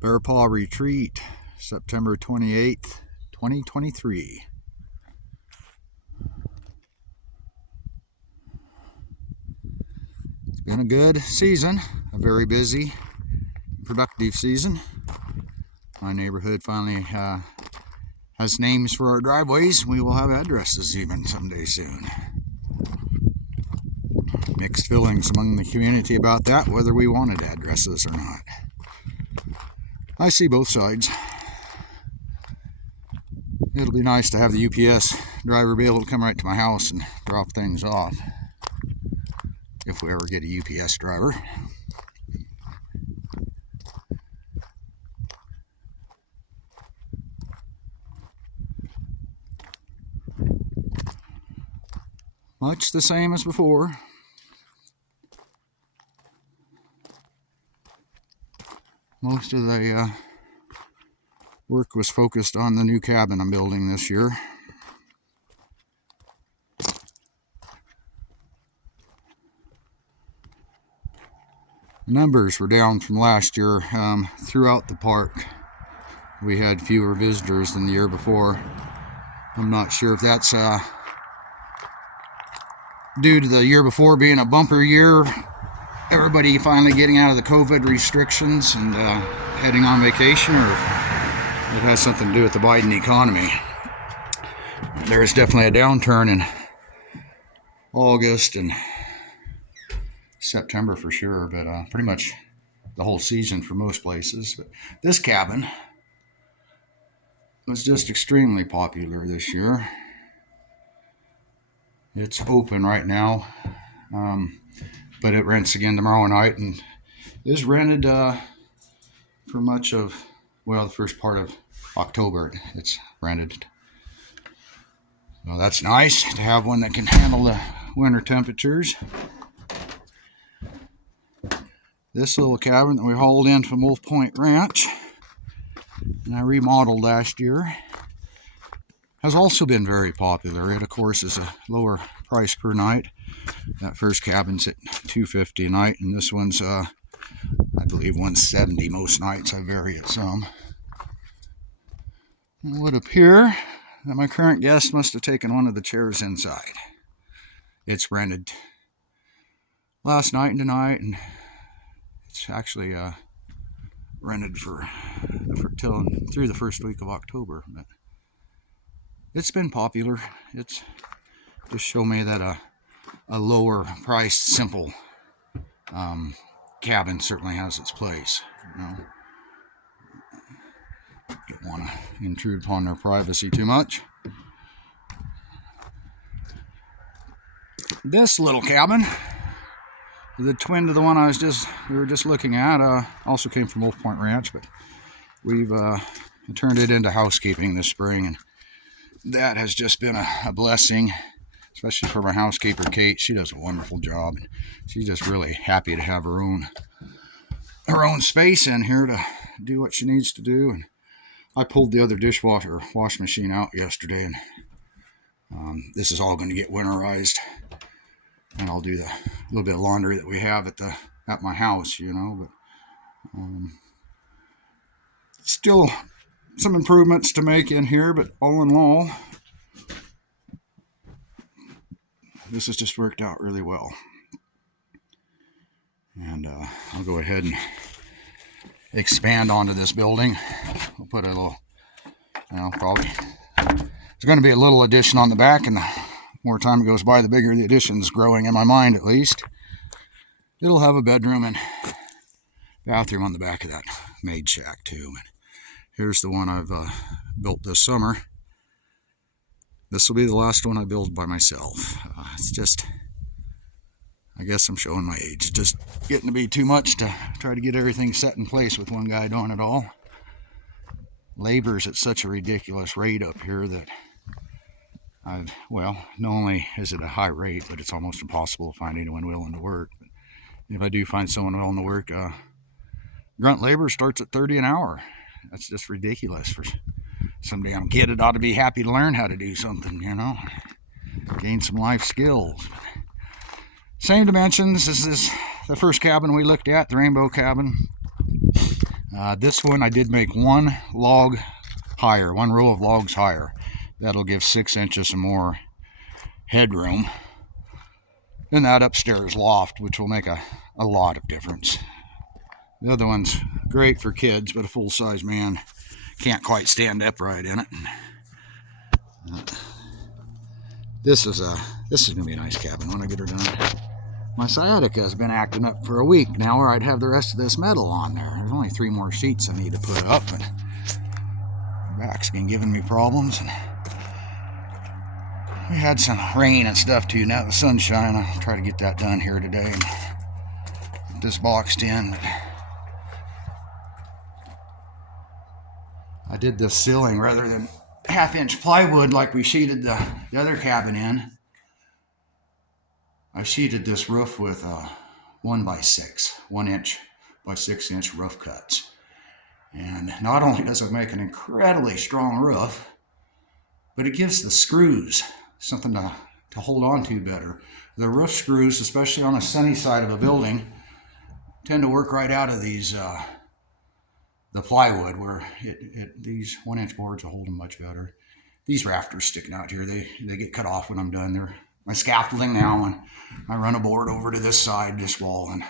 BEARPAW Retreat, September 28th, 2023. It's been a good season, a very busy, productive season. My neighborhood finally has names for our driveways. We will have addresses even someday soon. Mixed feelings among the community about that, whether we wanted addresses or not. I see both sides. It'll be nice to have the UPS driver be able to come right to my house and drop things off, if we ever get a UPS driver. Much the same as before. Most of the work was focused on the new cabin I'm building this year. The numbers were down from last year. Throughout the park, we had fewer visitors than the year before. I'm not sure if that's due to the year before being a bumper year, everybody finally getting out of the COVID restrictions and heading on vacation, or it has something to do with the Biden economy. There's definitely a downturn in August and September for sure, but pretty much the whole season for most places. But this cabin was just extremely popular this year. It's open right now, but it rents again tomorrow night and is rented for much of, well, the first part of October. It's rented. Well, that's nice to have one that can handle the winter temperatures. This little cabin that we hauled in from Wolf Point Ranch and I remodeled last year has also been very popular. It, of course, is a lower price per night. That first cabin's at $250 a night, and this one's, I believe, $170 most nights. I vary it some. It would appear that my current guest must have taken one of the chairs inside. It's rented last night and tonight, and it's actually rented for till through the first week of October. But it's been popular. It's just show me that a lower priced, simple cabin certainly has its place. You know, don't want to intrude upon their privacy too much. This little cabin, the twin to the one we were just looking at, also came from Wolf Point Ranch, but we've turned it into housekeeping this spring, and that has just been a blessing, especially for my housekeeper, Kate. She does a wonderful job. She's just really happy to have her own space in here to do what she needs to do. And I pulled the other wash machine out yesterday, and this is all going to get winterized. And I'll do the little bit of laundry that we have at my house, you know. But still some improvements to make in here, but all in all, this has just worked out really well. And I'll go ahead and expand onto this building. We'll put a little, probably there's going to be a little addition on the back, and the more time goes by, the bigger the addition's growing in my mind, at least. It'll have a bedroom and bathroom on the back of that maid shack too. Here's the one I've built this summer. This will be the last one I build by myself. It's just, I guess I'm showing my age. It's just getting to be too much to try to get everything set in place with one guy doing it all. Labor's at such a ridiculous rate up here that not only is it a high rate, but it's almost impossible to find anyone willing to work. But if I do find someone willing to work, grunt labor starts at $30 an hour. That's just ridiculous for some damn kid that ought to be happy to learn how to do something, you know, gain some life skills. Same dimensions. This is the first cabin we looked at, the rainbow cabin. This one I did make one log higher, one row of logs higher. That'll give 6 inches or more headroom in that upstairs loft, which will make a lot of difference. The other one's great for kids, but a full-size man can't quite stand upright in it. This is gonna be a nice cabin when I get her done. My sciatica has been acting up for a week now, where I'd have the rest of this metal on there. There's only 3 more sheets I need to put up, and my back's been giving me problems. And we had some rain and stuff too. Now the sunshine, I'll try to get that done here today and get this boxed in. But I did this ceiling rather than 1/2-inch plywood like we sheeted the other cabin in. I sheeted this roof with 1x6, 1 inch by 6 inch roof cuts. And not only does it make an incredibly strong roof, but it gives the screws something to hold on to better. The roof screws, especially on a sunny side of a building, tend to work right out of these the plywood, where these 1 inch boards will hold them much better. These rafters sticking out here, they get cut off when I'm done. They're my scaffolding now, and I run a board over to this side, this wall, and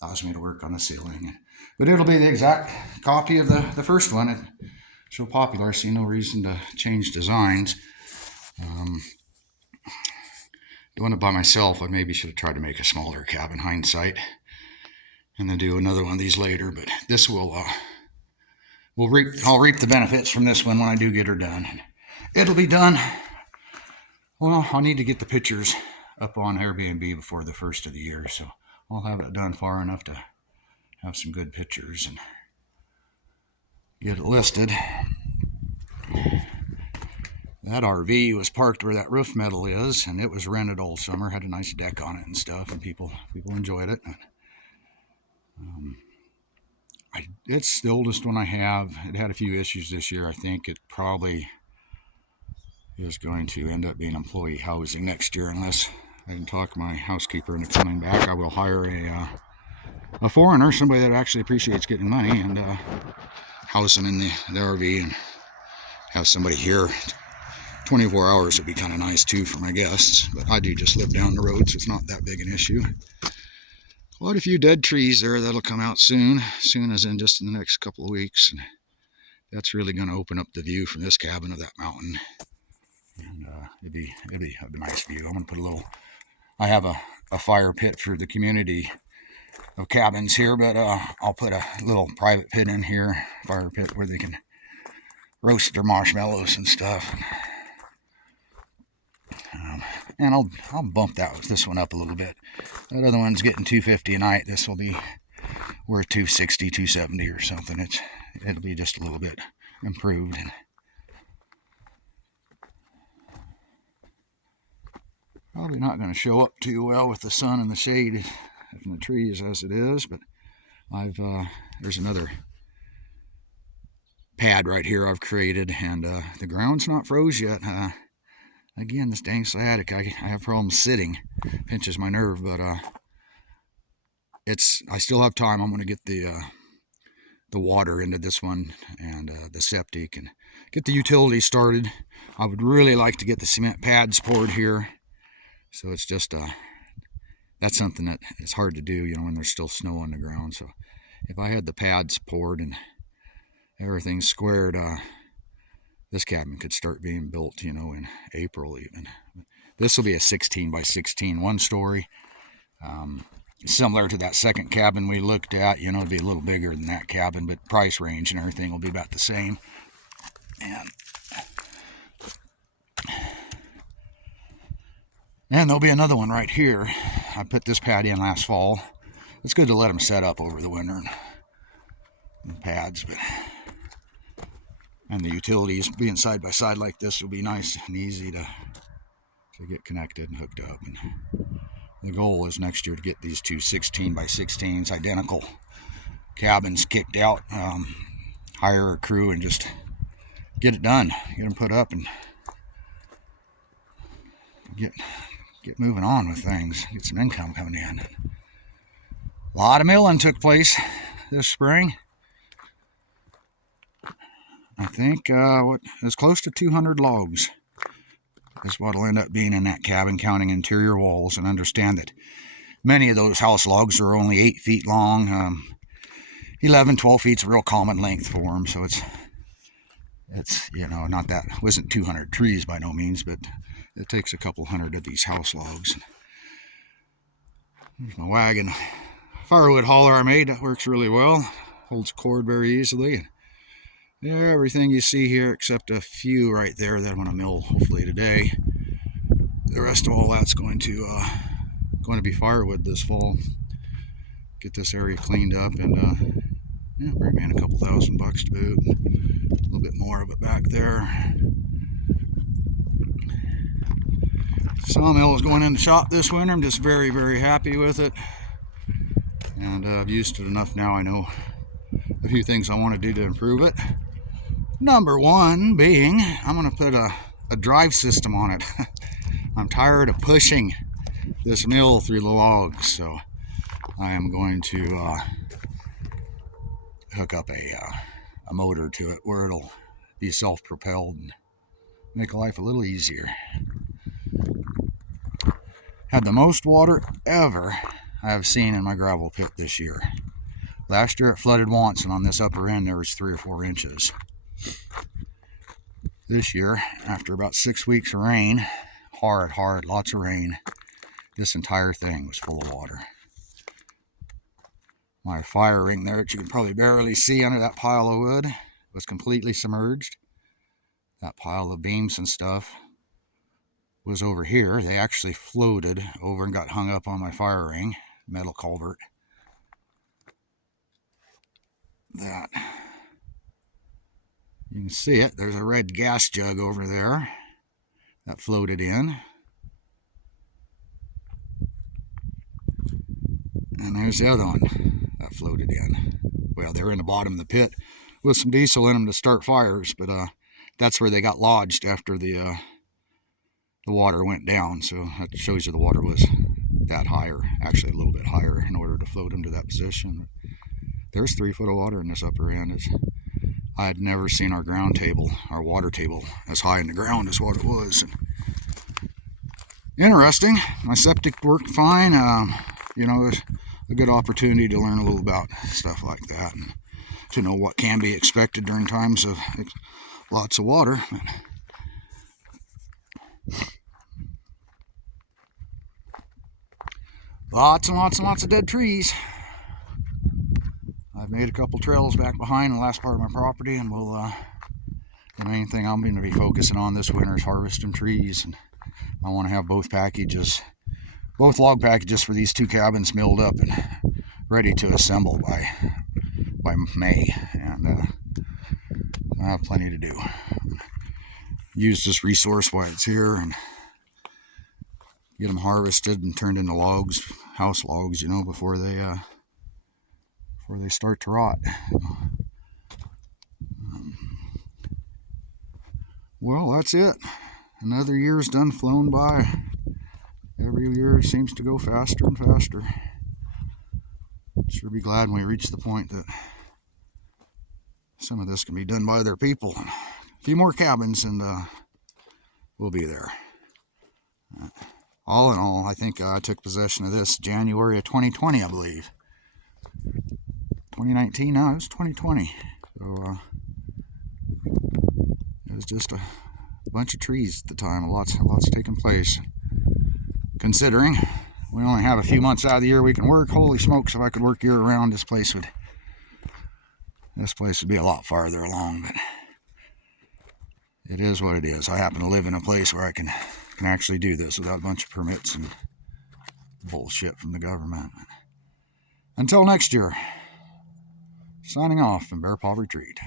allows me to work on the ceiling. But it'll be the exact copy of the first one. It's so popular, I see no reason to change designs. Doing it by myself, I maybe should have tried to make a smaller cabin, hindsight, and then do another one of these later. But this will, I'll reap the benefits from this one when I do get her done. It'll be done. Well, I'll need to get the pictures up on Airbnb before the first of the year, so I'll have it done far enough to have some good pictures and get it listed. That RV was parked where that roof metal is, and it was rented all summer. Had a nice deck on it and stuff, and people enjoyed it. It's the oldest one I have. It had a few issues this year. I think it probably is going to end up being employee housing next year, unless I can talk my housekeeper into coming back. I will hire a foreigner, somebody that actually appreciates getting money, and house them in the RV and have somebody here 24 hours would be kind of nice too for my guests. But I do just live down the road, so it's not that big an issue. Quite a few dead trees there that'll come out soon as in just in the next couple of weeks, and that's really going to open up the view from this cabin of that mountain. And it'd be a nice view. I'm going to put a little, I have a fire pit for the community of cabins here, but I'll put a little private pit in here, fire pit, where they can roast their marshmallows and stuff. And I'll bump this one up a little bit. That other one's getting $250 a night. This will be worth $260, $270 or something. It'll be just a little bit improved. And probably not going to show up too well with the sun and the shade from the trees as it is, but there's another pad right here I've created, and the ground's not froze yet. Again, this dang sciatica, I have problems sitting, pinches my nerve, but I still have time. I'm going to get the water into this one, and the septic, and get the utilities started. I would really like to get the cement pads poured here. So it's just, that's something that is hard to do, when there's still snow on the ground. So if I had the pads poured and everything squared, this cabin could start being built, in April even. This will be a 16 by 16, 1-story. Similar to that second cabin we looked at, it'll be a little bigger than that cabin, but price range and everything will be about the same. And there'll be another one right here. I put this pad in last fall. It's good to let them set up over the winter, and the pads, and the utilities being side by side like this will be nice and easy to get connected and hooked up. And the goal is next year to get these two 16 by 16s identical cabins kicked out, hire a crew and just get it done, get them put up, and get moving on with things, get some income coming in. A lot of milling took place this spring. I think what is close to 200 logs is what will end up being in that cabin, counting interior walls. And understand that many of those house logs are only 8 feet long. 11, 12 feet's a real common length for them, so it's not that, it wasn't 200 trees by no means, but it takes a couple hundred of these house logs. There's my wagon firewood hauler I made. That works really well, holds cord very easily. Yeah, everything you see here except a few right there that I'm going to mill hopefully today. The rest of all that's going to be firewood this fall. Get this area cleaned up and bring me in a couple $1,000 to boot. A little bit more of it back there. Sawmill is going in the shop this winter. I'm just very, very happy with it. And I've used it enough now. I know a few things I want to do to improve it. Number one being, I'm going to put a drive system on it. I'm tired of pushing this mill through the logs, so I am going to hook up a motor to it where it'll be self-propelled and make life a little easier. Had the most water ever I have seen in my gravel pit this year. Last year it flooded once, and on this upper end there was 3 or 4 inches. This year, after about 6 weeks of rain, hard, lots of rain, this entire thing was full of water. My fire ring there, that you can probably barely see under that pile of wood, was completely submerged. That pile of beams and stuff was over here. They actually floated over and got hung up on my fire ring, metal culvert. That, you can see it. There's a red gas jug over there that floated in. And there's the other one that floated in. Well, they're in the bottom of the pit with some diesel in them to start fires, but that's where they got lodged after the water went down. So that shows you the water was that high, or actually a little bit higher, in order to float them to that position. There's 3 foot of water in this upper end. I had never seen our ground table, our water table, as high in the ground as what it was. And interesting. My septic worked fine. It was a good opportunity to learn a little about stuff like that and to know what can be expected during times of lots of water. Lots and lots of dead trees. I've made a couple trails back behind the last part of my property, and the main thing I'm going to be focusing on this winter is harvesting trees. And I want to have both log packages for these 2 cabins milled up and ready to assemble by May. And I have plenty to do. Use this resource while it's here and get them harvested and turned into logs, house logs, before they start to rot. Well, that's it. Another year's done flown by. Every year seems to go faster and faster. Sure be glad when we reach the point that some of this can be done by other people. A few more cabins and we'll be there. All in all, I think I took possession of this January of 2020, I believe. 2019, no, it was 2020. So it was just a bunch of trees at the time. Lots taking place. Considering we only have a few months out of the year we can work, holy smokes, if I could work year round, this place would be a lot farther along. But it is what it is. I happen to live in a place where I can actually do this without a bunch of permits and bullshit from the government. Until next year, signing off from BEARPAW Retreat.